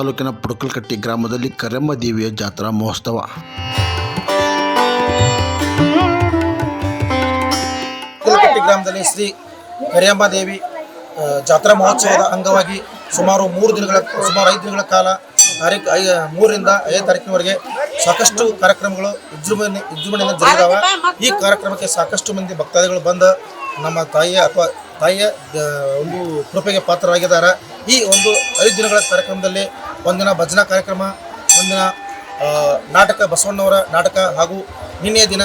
ತಾಲೂಕಿನ ಪುಡಕಲ್ಕಟ್ಟಿ ಗ್ರಾಮದಲ್ಲಿ ಕರೆಮ್ಮ ದೇವಿಯ ಜಾತ್ರಾ ಮಹೋತ್ಸವ. ಪುಡಕಲ್ಕಟ್ಟಿ ಗ್ರಾಮದಲ್ಲಿ ಶ್ರೀ ಕರಿಯಮ್ಮ ದೇವಿ ಜಾತ್ರಾ ಮಹೋತ್ಸವದ ಅಂಗವಾಗಿ ಸುಮಾರು ಮೂರು ದಿನಗಳ, ಸುಮಾರು ಐದು ದಿನಗಳ ಕಾಲ ತಾರೀಕು ಐ, ಮೂರರಿಂದ ಐದು ತಾರೀಕಿನವರೆಗೆ ಸಾಕಷ್ಟು ಕಾರ್ಯಕ್ರಮಗಳು ವಿಜೃಂಭಣೆ ವಿಜೃಂಭಣೆಯಿಂದ ಜರುಗಿದಾವ. ಈ ಕಾರ್ಯಕ್ರಮಕ್ಕೆ ಸಾಕಷ್ಟು ಮಂದಿ ಭಕ್ತಾದಿಗಳು ಬಂದು ನಮ್ಮ ತಾಯಿಯ ಅಥವಾ ತಾಯಿಯ ಒಂದು ಕೃಪೆಗೆ ಪಾತ್ರರಾಗಿದ್ದಾರೆ. ಈ ಒಂದು ಐದು ದಿನಗಳ ಕಾರ್ಯಕ್ರಮದಲ್ಲಿ ಒಂದಿನ ಭಜನಾ ಕಾರ್ಯಕ್ರಮ ಒಂದಿನ ನಾಟಕ ಬಸವಣ್ಣವರ ನಾಟಕ ಹಾಗೂ ನಿನ್ನೆ ದಿನ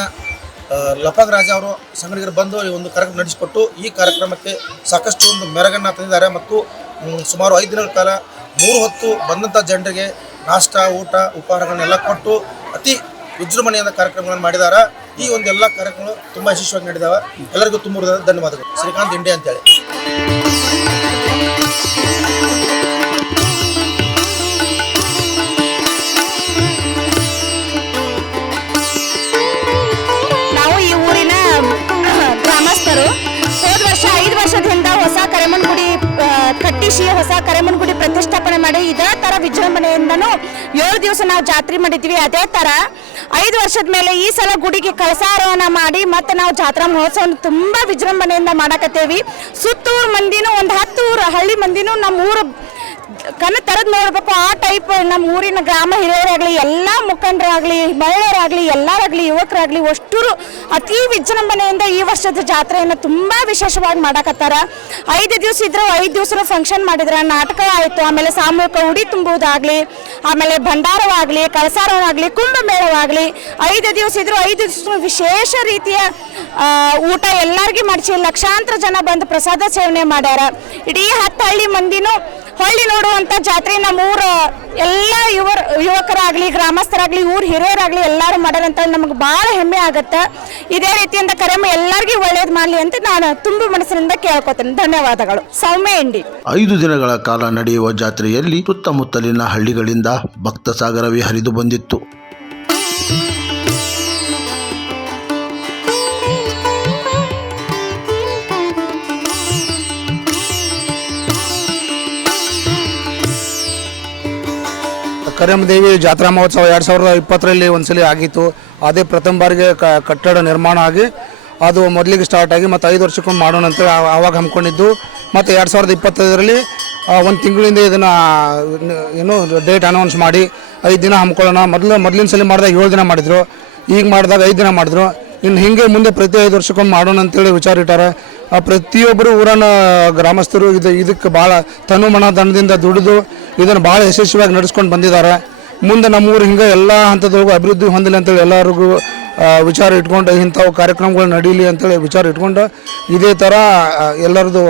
ಲಪಾಗ್ ರಾಜ ಅವರು ಸಂಗಡಿಗರು ಬಂದು ಈ ಒಂದು ಕಾರ್ಯಕ್ರಮ ನಡೆಸಿಕೊಟ್ಟು ಈ ಕಾರ್ಯಕ್ರಮಕ್ಕೆ ಸಾಕಷ್ಟು ಒಂದು ಮೆರಗನ್ನು ತಂದಿದ್ದಾರೆ ಮತ್ತು ಸುಮಾರು ಐದು ದಿನಗಳ ಕಾಲ ಮೂರು ಹೊತ್ತು ಬಂದಂಥ ಜನರಿಗೆ ನಾಷ್ಟ, ಊಟ, ಉಪಹಾರಗಳನ್ನೆಲ್ಲ ಕೊಟ್ಟು ಅತಿ ವಿಜೃಂಭಣೆಯಿಂದ ಕಾರ್ಯಕ್ರಮಗಳನ್ನು ಮಾಡಿದ್ದಾರೆ. ಈ ಒಂದು ಎಲ್ಲ ಕಾರ್ಯಕ್ರಮಗಳು ತುಂಬ ಯಶಸ್ವಿಯಾಗಿ ನಡೆದಾವೆ ಎಲ್ಲರಿಗೂ ತುಂಬ ಧನ್ಯವಾದಗಳು. ಶ್ರೀಕಾಂತ್ ಇಂಡಿಯಾ ಅಂತೇಳಿ. ವಿಜೃಂಭಣೆಯಿಂದನೂ ಏಳು ದಿವಸ ನಾವು ಜಾತ್ರೆ ಮಾಡಿದ್ವಿ ಅದೇ ತರ ಐದು ವರ್ಷದ ಮೇಲೆ ಈ ಸಲ ಗುಡಿಗೆ ಕಳಸಾರೋಹಣ ಮಾಡಿ ಮತ್ತೆ ನಾವು ಜಾತ್ರಾ ಮಹೋತ್ಸವ ತುಂಬಾ ವಿಜೃಂಭಣೆಯಿಂದ ಮಾಡಕತ್ತೇವಿ. ಸುತ್ತೂರು ಮಂದಿನೂ ಒಂದು ಹತ್ತು ಹಳ್ಳಿ ಮಂದಿನೂ ನಮ್ಮ ಊರು ಕಣ್ಣು ತೆರೆದು ನೋಡ್ಬೇಕು, ಆ ಟೈಪ್ ನಮ್ಮ ಊರಿನ ಗ್ರಾಮ ಹಿರಿಯರಾಗಲಿ, ಎಲ್ಲ ಮುಖಂಡರಾಗಲಿ, ಮಹಿಳೆಯರಾಗಲಿ, ಎಲ್ಲರಾಗಲಿ, ಯುವಕರಾಗಲಿ, ಅಷ್ಟರು ಅತಿ ವಿಜೃಂಭಣೆಯಿಂದ ಈ ವರ್ಷದ ಜಾತ್ರೆಯನ್ನು ತುಂಬ ವಿಶೇಷವಾಗಿ ಮಾಡಕತ್ತಾರ. ಐದು ದಿವಸ ಇದ್ರೆ ಐದು ದಿವಸ ಫಂಕ್ಷನ್ ಮಾಡಿದ್ರ, ನಾಟಕ ಆಯಿತು, ಆಮೇಲೆ ಸಾಮೂಹಿಕ ಉಡಿ ತುಂಬುವುದಾಗಲಿ, ಆಮೇಲೆ ಭಂಡಾರವಾಗಲಿ ಕಳಸಾರವಾಗಲಿ ಕುಂಭಮೇಳವಾಗಲಿ, ಐದು ದಿವಸ ಇದ್ರು ಐದು ದಿವಸ ವಿಶೇಷ ರೀತಿಯ ಊಟ ಎಲ್ಲರಿಗೂ ಮಾಡಿಸಿ ಲಕ್ಷಾಂತರ ಜನ ಬಂದು ಪ್ರಸಾದ ಸೇವನೆ ಮಾಡ್ಯಾರ. ಇಡೀ ಹತ್ತು ಹಳ್ಳಿ ಮಂದಿನೂ ಹೊಳ್ಳಿ ನೋಡುವಂತ ಜಾತ್ರೆ ನಮ್ಮ ಊರ ಎಲ್ಲ ಯುವರ್ ಯುವಕರಾಗ್ಲಿ, ಗ್ರಾಮಸ್ಥರಾಗ್ಲಿ, ಊರ್ ಹಿರಿಯರಾಗ್ಲಿ ಎಲ್ಲರೂ ಮಾಡ್ಯಾರಂತ ನಮಗೆ ಬಹಳ ಹೆಮ್ಮೆ ಆಗತ್ತೆ. ಇದೇ ರೀತಿಯಿಂದ ಕರೆಮ ಎಲ್ಲರಿಗೂ ಒಳ್ಳೇದು ಮಾಡಲಿ ಅಂತ ನಾನು ತುಂಬ ಮನಸ್ಸಿನಿಂದ ಕೇಳ್ಕೊತೇನೆ. ಧನ್ಯವಾದಗಳು. ಸೌಮ್ಯ ಇಂಡಿ ಐದು ದಿನಗಳ ಕಾಲ ನಡೆಯುವ ಜಾತ್ರೆಯಲ್ಲಿ ಸುತ್ತಮುತ್ತಲಿನ ಹಳ್ಳಿಗಳಿಂದ ಭಕ್ತ ಸಾಗರವೇ ಹರಿದು ಬಂದಿತ್ತು. ಕರಿಯಮ್ಮದೇವಿ ಜಾತ್ರಾ ಮಹೋತ್ಸವ ಎರಡು ಸಾವಿರದ ಇಪ್ಪತ್ತರಲ್ಲಿ ಒಂದ್ಸಲಿ ಆಗಿತ್ತು. ಅದೇ ಪ್ರಥಮ ಬಾರಿಗೆ ಕಟ್ಟಡ ನಿರ್ಮಾಣ ಆಗಿ ಅದು ಮೊದಲಿಗೆ ಸ್ಟಾರ್ಟ್ ಆಗಿ ಮತ್ತು ಐದು ವರ್ಷಕ್ಕೊಂದು ಮಾಡೋಣ ಅಂತೇಳಿ ಆವಾಗ ಹಮ್ಮಿಕೊಂಡಿದ್ದು. ಮತ್ತು ಎರಡು ಸಾವಿರದ ಇಪ್ಪತ್ತೈದರಲ್ಲಿ ಒಂದು ತಿಂಗಳಿಂದ ಇದನ್ನು, ಏನು ಡೇಟ್ ಅನೌನ್ಸ್ ಮಾಡಿ ಐದು ದಿನ ಹಮ್ಮಿಕೊಳ್ಳೋಣ. ಮೊದಲು, ಮೊದಲಿನ ಸಲ ಮಾಡಿದಾಗ ಏಳು ದಿನ ಮಾಡಿದರು. ಈಗ ಮಾಡಿದಾಗ ಐದು ದಿನ ಮಾಡಿದ್ರು. ಇನ್ನು ಹಿಂಗೆ ಮುಂದೆ ಪ್ರತಿ ಐದು ವರ್ಷಕ್ಕೊಮ್ಮೆ ಮಾಡೋಣ ಅಂತೇಳಿ ವಿಚಾರ ಇಟ್ಟಾರೆ. ಆ ಪ್ರತಿಯೊಬ್ಬರು ಊರನ್ನ ಗ್ರಾಮಸ್ಥರು ಇದು ಇದಕ್ಕೆ ಭಾಳ ತನು ಮನ ಧನದಿಂದ ದುಡಿದು ಇದನ್ನು ಭಾಳ ಯಶಸ್ವಿಯಾಗಿ ನಡೆಸ್ಕೊಂಡು ಬಂದಿದ್ದಾರೆ. ಮುಂದೆ ನಮ್ಮೂರು ಹಿಂಗೆ ಎಲ್ಲ ಹಂತದೊಳಗೂ ಅಭಿವೃದ್ಧಿ ಹೊಂದಲಿ ಅಂತೇಳಿ ಎಲ್ಲರಿಗೂ ವಿಚಾರ ಇಟ್ಕೊಂಡು ಇಂಥವು ಕಾರ್ಯಕ್ರಮಗಳು ನಡೀಲಿ ಅಂತೇಳಿ ವಿಚಾರ ಇಟ್ಕೊಂಡು ಇದೇ ಥರ ಎಲ್ಲರದ್ದು ಎಲ್ಲರದು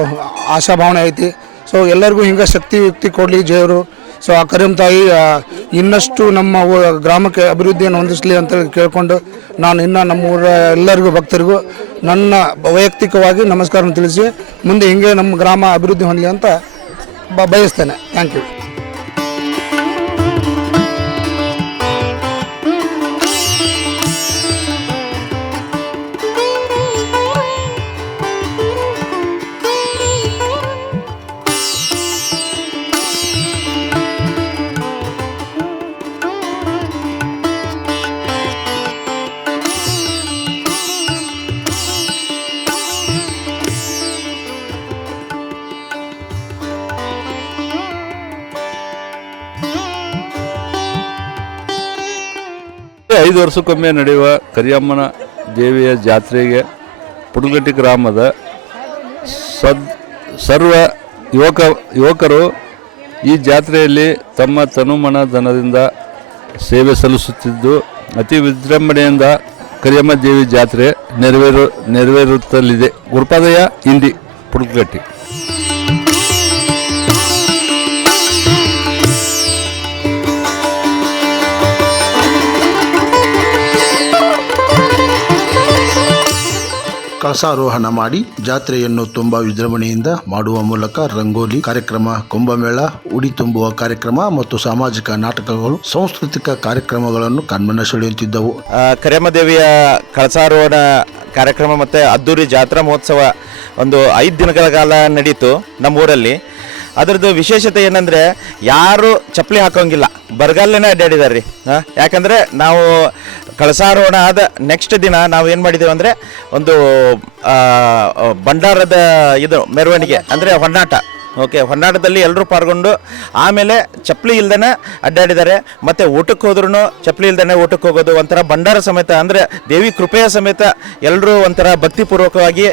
ಆಶಾಭಾವನೆ ಐತಿ. ಸೊ ಎಲ್ಲರಿಗೂ ಹಿಂಗೆ ಶಕ್ತಿ ಯುಕ್ತಿ ಕೊಡಲಿ ಜಯರು ಸೊ ಆ ಕರಿಯಂ ತಾಯಿ ಇನ್ನಷ್ಟು ನಮ್ಮ ಗ್ರಾಮಕ್ಕೆ ಅಭಿವೃದ್ಧಿಯನ್ನು ಹೊಂದಿಸಲಿ ಅಂತ ಕೇಳಿಕೊಂಡು ನಾನು ಇನ್ನು ನಮ್ಮ ಊರ ಎಲ್ಲರಿಗೂ ಭಕ್ತರಿಗೂ ನನ್ನ ವೈಯಕ್ತಿಕವಾಗಿ ನಮಸ್ಕಾರ ತಿಳಿಸಿ ಮುಂದೆ ಹಿಂಗೆ ನಮ್ಮ ಗ್ರಾಮ ಅಭಿವೃದ್ಧಿ ಹೊಂದಲಿ ಅಂತ ಬಯಸ್ತೇನೆ. ಥ್ಯಾಂಕ್ ಯು ಐದು ವರ್ಷಕ್ಕೊಮ್ಮೆ ನಡೆಯುವ ಕರಿಯಮ್ಮನ ದೇವಿಯ ಜಾತ್ರೆಗೆ ಪುಡುಗಟ್ಟಿ ಗ್ರಾಮದ ಸದ್ ಸರ್ವ ಯುವಕ ಯುವಕರು ಈ ಜಾತ್ರೆಯಲ್ಲಿ ತಮ್ಮ ತನುಮನ ಧನದಿಂದ ಸೇವೆ ಸಲ್ಲಿಸುತ್ತಿದ್ದು, ಅತಿ ವಿಜೃಂಭಣೆಯಿಂದ ಕರಿಯಮ್ಮ ದೇವಿ ಜಾತ್ರೆ ನೆರವೇರು ನೆರವೇರುತ್ತಲಿದೆ. ಗುರುಪಾದಯ್ಯ ಇಂಡಿ ಪುಡುಗಟ್ಟಿ. ಕಳಸಾರೋಹಣ ಮಾಡಿ ಜಾತ್ರೆಯನ್ನು ತುಂಬಾ ವಿಜೃಂಭಣೆಯಿಂದ ಮಾಡುವ ಮೂಲಕ ರಂಗೋಲಿ ಕಾರ್ಯಕ್ರಮ, ಕುಂಭಮೇಳ, ಉಡಿ ತುಂಬುವ ಕಾರ್ಯಕ್ರಮ ಮತ್ತು ಸಾಮಾಜಿಕ ನಾಟಕಗಳು, ಸಾಂಸ್ಕೃತಿಕ ಕಾರ್ಯಕ್ರಮಗಳನ್ನು ಕಣ್ಮನ ಸೆಳೆಯುತ್ತಿದ್ದವು. ಕರೇಮದೇವಿಯ ಕಳಸಾರೋಹಣ ಕಾರ್ಯಕ್ರಮ ಮತ್ತು ಅದ್ದೂರಿ ಜಾತ್ರಾ ಮಹೋತ್ಸವ ಒಂದು ಐದು ದಿನಗಳ ಕಾಲ ನಡೀತು ನಮ್ಮೂರಲ್ಲಿ. ಅದರದ್ದು ವಿಶೇಷತೆ ಏನಂದರೆ ಯಾರು ಚಪ್ಪಲಿ ಹಾಕೋಂಗಿಲ್ಲ. ಬರಗಾಲನೇ ಅಡ್ಡಾಡಿದಾರೆ ರೀ ಯಾಕಂದರೆ ನಾವು ಕಳಸಾರೋಹಣ ಆದ ನೆಕ್ಸ್ಟ್ ದಿನ ನಾವು ಏನು ಮಾಡಿದ್ದೇವೆ ಅಂದರೆ ಒಂದು ಭಂಡಾರದ ಇದು ಮೆರವಣಿಗೆ ಅಂದರೆ ಹೊನ್ನಾಟ. ಓಕೆ, ಹೊನ್ನಾಟದಲ್ಲಿ ಎಲ್ಲರೂ ಪಾಲ್ಗೊಂಡು ಆಮೇಲೆ ಚಪ್ಪಲಿ ಇಲ್ದೇ ಅಡ್ಡಾಡಿದ್ದಾರೆ. ಮತ್ತು ಊಟಕ್ಕೆ ಹೋದ್ರೂ ಚಪ್ಪಲಿ ಇಲ್ದೇ ಊಟಕ್ಕೆ ಹೋಗೋದು, ಒಂಥರ ಭಂಡಾರ ಸಮೇತ, ಅಂದರೆ ದೇವಿ ಕೃಪೆಯ ಸಮೇತ ಎಲ್ಲರೂ ಒಂಥರ ಭಕ್ತಿಪೂರ್ವಕವಾಗಿ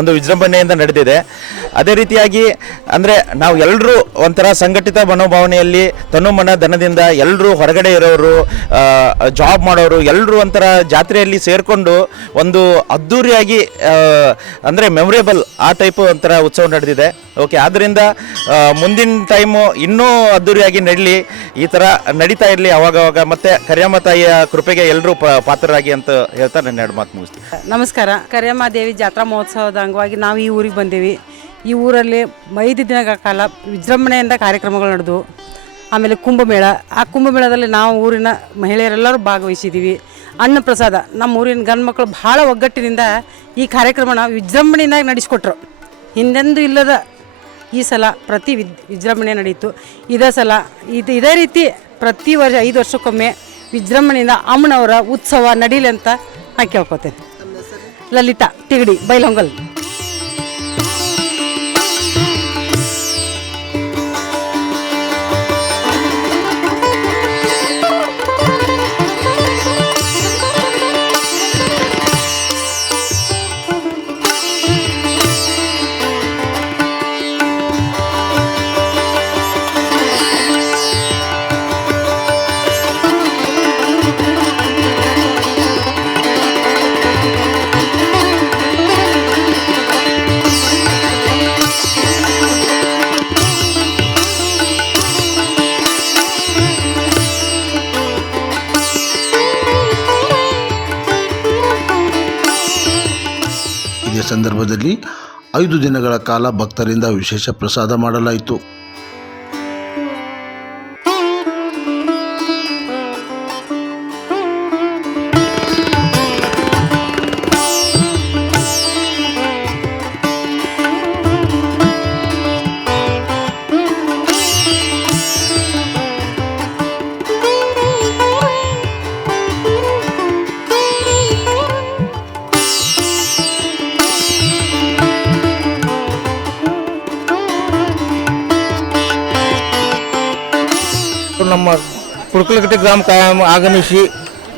ಒಂದು ವಿಜೃಂಭಣೆಯಿಂದ ನಡೆದಿದೆ. ಅದೇ ರೀತಿಯಾಗಿ, ಅಂದರೆ ನಾವು ಎಲ್ಲರೂ ಒಂಥರ ಸಂಘಟಿತ ಮನೋಭಾವನೆಯಲ್ಲಿ, ತನುಮನ ಧನದಿಂದ ಎಲ್ಲರೂ ಹೊರಗಡೆ ಇರೋರು ಜಾಬ್ ಮಾಡೋರು ಎಲ್ಲರೂ ಒಂಥರ ಜಾತ್ರೆಯಲ್ಲಿ ಸೇರಿಕೊಂಡು ಒಂದು ಅದ್ದೂರಿಯಾಗಿ ಅಂದರೆ ಮೆಮೊರೇಬಲ್ ಆ ಟೈಪ್ ಒಂಥರ ಉತ್ಸವ ನಡೆದಿದೆ. ಓಕೆ ಆದ್ದರಿಂದ ಮುಂದಿನ ಟೈಮು ಇನ್ನೂ ಅದ್ದೂರಿಯಾಗಿ ನಡಲಿ. ಈ ಥರ ನಡೀತಾ ಇರಲಿ ಅವಾಗವಾಗ. ಮತ್ತೆ ಕರಿಯಮ್ಮ ತಾಯಿಯ ಕೃಪೆಗೆ ಎಲ್ಲರೂ ಪಾತ್ರರಾಗಿ ಅಂತ ಹೇಳ್ತಾ ನನ್ನ ಎರಡು ಮಾತು ಮುಗಿಸ್ತೀನಿ. ನಮಸ್ಕಾರ. ಕರಿಯಮ್ಮ ದೇವಿ ಜಾತ್ರಾ ಮಹೋತ್ಸವದ ಅಂಗವಾಗಿ ನಾವು ಈ ಊರಿಗೆ ಬಂದೀವಿ. ಈ ಊರಲ್ಲಿ ಐದು ದಿನಗಳ ಕಾಲ ವಿಜೃಂಭಣೆಯಿಂದ ಕಾರ್ಯಕ್ರಮಗಳು ನಡೆದು, ಆಮೇಲೆ ಕುಂಭಮೇಳ. ಆ ಕುಂಭಮೇಳದಲ್ಲಿ ನಾವು ಊರಿನ ಮಹಿಳೆಯರೆಲ್ಲರೂ ಭಾಗವಹಿಸಿದ್ದೀವಿ ಅನ್ನಪ್ರಸಾದ, ನಮ್ಮ ಊರಿನ ಗಂಡು ಮಕ್ಕಳು ಭಾಳ ಒಗ್ಗಟ್ಟಿನಿಂದ ಈ ಕಾರ್ಯಕ್ರಮನ ವಿಜೃಂಭಣೆಯಿಂದ ನಡೆಸಿಕೊಟ್ರು. ಹಿಂದೆಂದು ಇಲ್ಲದ ಈ ಸಲ ಪ್ರತಿ ವಿದ್, ವಿಜೃಂಭಣೆ ನಡೀತು. ಇದೇ ಸಲ, ಇದು, ಇದೇ ರೀತಿ ಪ್ರತಿ ವರ್ಷ ಐದು ವರ್ಷಕ್ಕೊಮ್ಮೆ ವಿಜೃಂಭಣೆಯಿಂದ ಅಮ್ಮನವರ ಉತ್ಸವ ನಡೀಲಿ ಅಂತ ನಾನು ಕೇಳ್ಕೊತೇನೆ. ಲಲಿತಾ, ತಿಗಡಿ ಬೈಲೊಂಗಲ್ ಸಂದರ್ಭದಲ್ಲಿ ಐದು ದಿನಗಳ ಕಾಲ ಭಕ್ತರಿಂದ ವಿಶೇಷ ಪ್ರಸಾದ ಮಾಡಲಾಯಿತು. ನಮ್ಮ ಕುಡ್ಕಲಕಟ್ಟೆ ಗ್ರಾಮ ಆಗಮಿಸಿ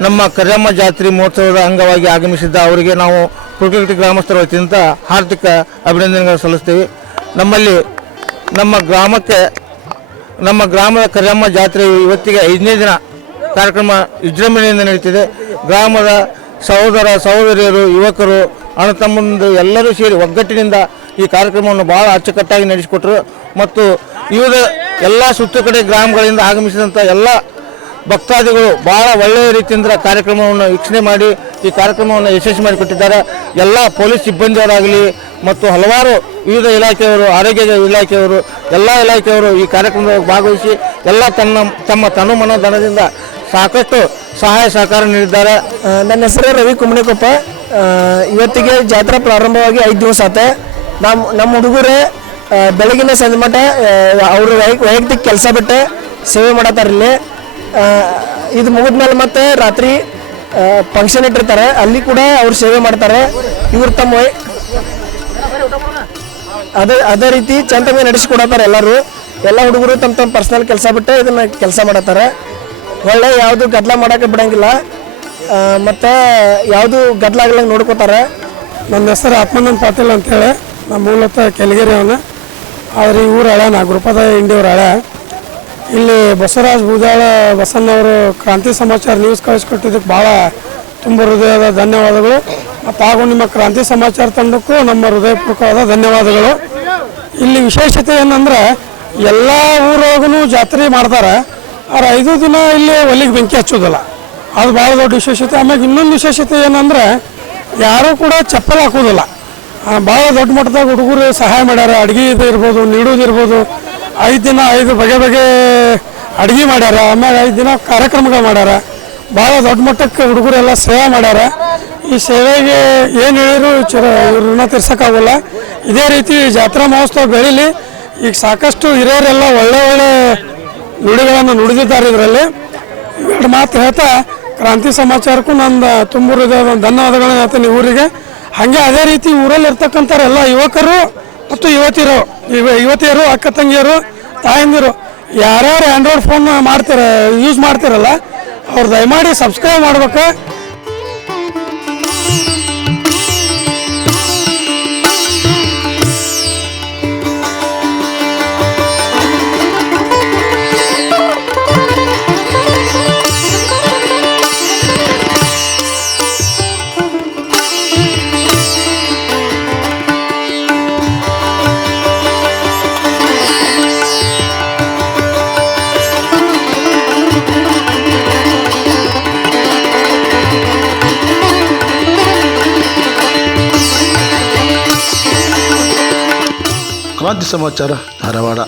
ನಮ್ಮ ಕರಿಯಮ್ಮ ಜಾತ್ರೆ ಮಹೋತ್ಸವದ ಅಂಗವಾಗಿ ಆಗಮಿಸಿದ್ದ ಅವರಿಗೆ ನಾವು ಕುಡ್ಕಲಕಟ್ಟೆ ಗ್ರಾಮಸ್ಥರ ವತಿಯಿಂದ ಹಾರ್ದಿಕ ಅಭಿನಂದನೆಗಳನ್ನು ಸಲ್ಲಿಸ್ತೇವೆ ನಮ್ಮಲ್ಲಿ ನಮ್ಮ ಗ್ರಾಮಕ್ಕೆ ನಮ್ಮ ಗ್ರಾಮದ ಕರಿಯಮ್ಮ ಜಾತ್ರೆ ಇವತ್ತಿಗೆ ಐದನೇ ದಿನ ಕಾರ್ಯಕ್ರಮ ವಿಜೃಂಭಣೆಯಿಂದ ನಡೀತಿದೆ. ಗ್ರಾಮದ ಸಹೋದರ ಸಹೋದರಿಯರು, ಯುವಕರು, ಅಣ್ಣ ತಮ್ಮಂದು ಎಲ್ಲರೂ ಸೇರಿ ಒಗ್ಗಟ್ಟಿನಿಂದ ಈ ಕಾರ್ಯಕ್ರಮವನ್ನು ಭಾಳ ಅಚ್ಚುಕಟ್ಟಾಗಿ ನಡೆಸಿಕೊಟ್ರು ಮತ್ತು ವಿವಿಧ ಎಲ್ಲ ಸುತ್ತು ಕಡೆ ಗ್ರಾಮಗಳಿಂದ ಆಗಮಿಸಿದಂಥ ಎಲ್ಲ ಭಕ್ತಾದಿಗಳು ಬಹಳ ಒಳ್ಳೆಯ ರೀತಿಯಿಂದ ಕಾರ್ಯಕ್ರಮವನ್ನು ವೀಕ್ಷಣೆ ಮಾಡಿ ಈ ಕಾರ್ಯಕ್ರಮವನ್ನು ಯಶಸ್ವಿ ಮಾಡಿಕೊಟ್ಟಿದ್ದಾರೆ. ಎಲ್ಲ ಪೊಲೀಸ್ ಸಿಬ್ಬಂದಿಯವರಾಗಲಿ ಮತ್ತು ಹಲವಾರು ವಿವಿಧ ಇಲಾಖೆಯವರು, ಆರೋಗ್ಯ ಇಲಾಖೆಯವರು, ಎಲ್ಲ ಇಲಾಖೆಯವರು ಈ ಕಾರ್ಯಕ್ರಮದಲ್ಲಿ ಭಾಗವಹಿಸಿ ಎಲ್ಲ ತನ್ನ, ತಮ್ಮ ತನುಮನ ಧನದಿಂದ ಸಾಕಷ್ಟು ಸಹಾಯ ಸಹಕಾರ ನೀಡಿದ್ದಾರೆ. ನನ್ನ ಹೆಸರು ರವಿ ಕುಮಣಿಕೊಪ್ಪ ಇವತ್ತಿಗೆ ಜಾತ್ರಾ ಪ್ರಾರಂಭವಾಗಿ ಐದು ದಿವಸ ಆತ. ನಮ್ಮ ನಮ್ಮ ಹುಡುಗರು ಬೆಳಗಿನ ಸಂಜೆ ಮಟ್ಟ ಅವರು ವೈಯಕ್ತಿಕ ಕೆಲಸ ಬಿಟ್ಟು ಸೇವೆ ಮಾಡತ್ತಾರ ಇಲ್ಲಿ. ಇದು ಮುಗಿದ್ಮೇಲೆ ಮತ್ತೆ ರಾತ್ರಿ ಫಂಕ್ಷನ್ ಇಟ್ಟಿರ್ತಾರೆ. ಅಲ್ಲಿ ಕೂಡ ಅವ್ರು ಸೇವೆ ಮಾಡ್ತಾರೆ. ಇವ್ರು ತಮ್ಮ ಅದೇ ಅದೇ ರೀತಿ ಚಂದಗೆ ನಡೆಸಿಕೊಡತ್ತಾರೆ ಎಲ್ಲರೂ. ಎಲ್ಲ ಹುಡುಗರು ತಮ್ಮ ತಮ್ಮ ಪರ್ಸನಲ್ ಕೆಲಸ ಬಿಟ್ಟು ಇದನ್ನ ಕೆಲಸ ಮಾಡತ್ತಾರೆ. ಒಳ್ಳೆ ಯಾವುದು ಗದ್ದಲ ಮಾಡೋಕೆ ಬಿಡಂಗಿಲ್ಲ. ಮತ್ತು ಮತ್ತೆ ಯಾವುದು ಗದ್ದಲ ಆಗಲಂಗೆ ನೋಡ್ಕೋತಾರೆ. ನನ್ನ ಹೆಸರು ಆತ್ಮಾನಂದ್ ಪಾಟೀಲ್ ಅಂತೇಳಿ. ನಮ್ಮ ಮೂಲತಃ ಕೆಲಗೇರಿ ಅವನು ಆದರೆ ಇವ್ರ ಹಳೆ ನಾ ಗುರುಪದ ಇಂಡಿಯವ್ರ ಹಳೆ. ಇಲ್ಲಿ ಬಸವರಾಜ್ ಬೂದಾಳ ಬಸನ್ನವರು ಕ್ರಾಂತಿ ಸಮಾಚಾರ ನ್ಯೂಸ್ ಕಳಿಸ್ಕೊಟ್ಟಿದ್ದಕ್ಕೆ ಭಾಳ ತುಂಬ ಹೃದಯದ ಧನ್ಯವಾದಗಳು. ಮತ್ತು ಹಾಗೂ ನಿಮ್ಮ ಕ್ರಾಂತಿ ಸಮಾಚಾರ ತಂಡಕ್ಕೂ ನಮ್ಮ ಹೃದಯಪೂರ್ವಕವಾದ ಧನ್ಯವಾದಗಳು. ಇಲ್ಲಿ ವಿಶೇಷತೆ ಏನಂದ್ರೆ, ಎಲ್ಲ ಊರೊಳಗೂ ಜಾತ್ರೆ ಮಾಡ್ತಾರೆ. ಆದ್ರೆ ಐದು ದಿನ ಇಲ್ಲಿ ಒಲಿಗೆ ಬೆಂಕಿ ಹಚ್ಚೋದಿಲ್ಲ. ಅದು ಭಾಳ ದೊಡ್ಡ ವಿಶೇಷತೆ. ಆಮೇಲೆ ಇನ್ನೊಂದು ವಿಶೇಷತೆ ಏನಂದ್ರೆ, ಯಾರೂ ಕೂಡ ಚಪ್ಪಲ್ ಹಾಕೋದಿಲ್ಲ. ಭಾಳ ದೊಡ್ಡ ಮಟ್ಟದಾಗ ಹುಡುಗರು ಸಹಾಯ ಮಾಡ್ಯಾರ. ಅಡುಗೆ ಇದು ಇರ್ಬೋದು, ನೀಡೋದು ಇರ್ಬೋದು. ಐದು ದಿನ ಐದು ಬಗೆ ಬಗೆ ಅಡುಗೆ ಮಾಡ್ಯಾರ. ಆಮೇಲೆ ಐದು ದಿನ ಕಾರ್ಯಕ್ರಮಗಳು ಮಾಡ್ಯಾರ. ಭಾಳ ದೊಡ್ಡ ಮಟ್ಟಕ್ಕೆ ಹುಡುಗರೆಲ್ಲ ಸೇವೆ ಮಾಡ್ಯಾರ. ಈ ಸೇವೆಗೆ ಏನು ಹೇಳಿದ್ರು ಇವ್ರನ್ನ ತೀರ್ಸೋಕ್ಕಾಗಲ್ಲ. ಇದೇ ರೀತಿ ಜಾತ್ರಾ ಮಹೋತ್ಸವ ಬೆಳೀಲಿ. ಈಗ ಸಾಕಷ್ಟು ಹಿರಿಯರೆಲ್ಲ ಒಳ್ಳೆ ಒಳ್ಳೆ ನುಡಿಗಳನ್ನು ನುಡಿದಿದ್ದಾರೆ ಇದರಲ್ಲಿ. ಎರಡು ಮಾತು ಹೇಳ್ತಾ ಕ್ರಾಂತಿ ಸಮಾಚಾರಕ್ಕೂ ನಂದು ತುಂಬ ಧನ್ಯವಾದಗಳನ್ನ ಹೇಳ್ತೀನಿ ಊರಿಗೆ. ಹಾಗೆ ಅದೇ ರೀತಿ ಊರಲ್ಲಿ ಇರ್ತಕ್ಕಂಥ ಎಲ್ಲ ಯುವಕರು ಮತ್ತು ಯುವತಿಯರು, ಯುವ, ಯುವತಿಯರು, ಅಕ್ಕ ತಂಗಿಯರು, ತಾಯಂದಿರು, ಯಾರ್ಯಾರು ಆ್ಯಂಡ್ರಾಯ್ಡ್ ಫೋನ್ ಮಾಡ್ತಾರೆ ಯೂಸ್ ಮಾಡ್ತಿರಲ್ಲ, ಅವ್ರು ದಯಮಾಡಿ ಸಬ್ಸ್ಕ್ರೈಬ್ ಮಾಡ್ಬೇಕು. ಕ್ರಾಂತಿ ಸಮಾಚಾರ ಧಾರವಾಡ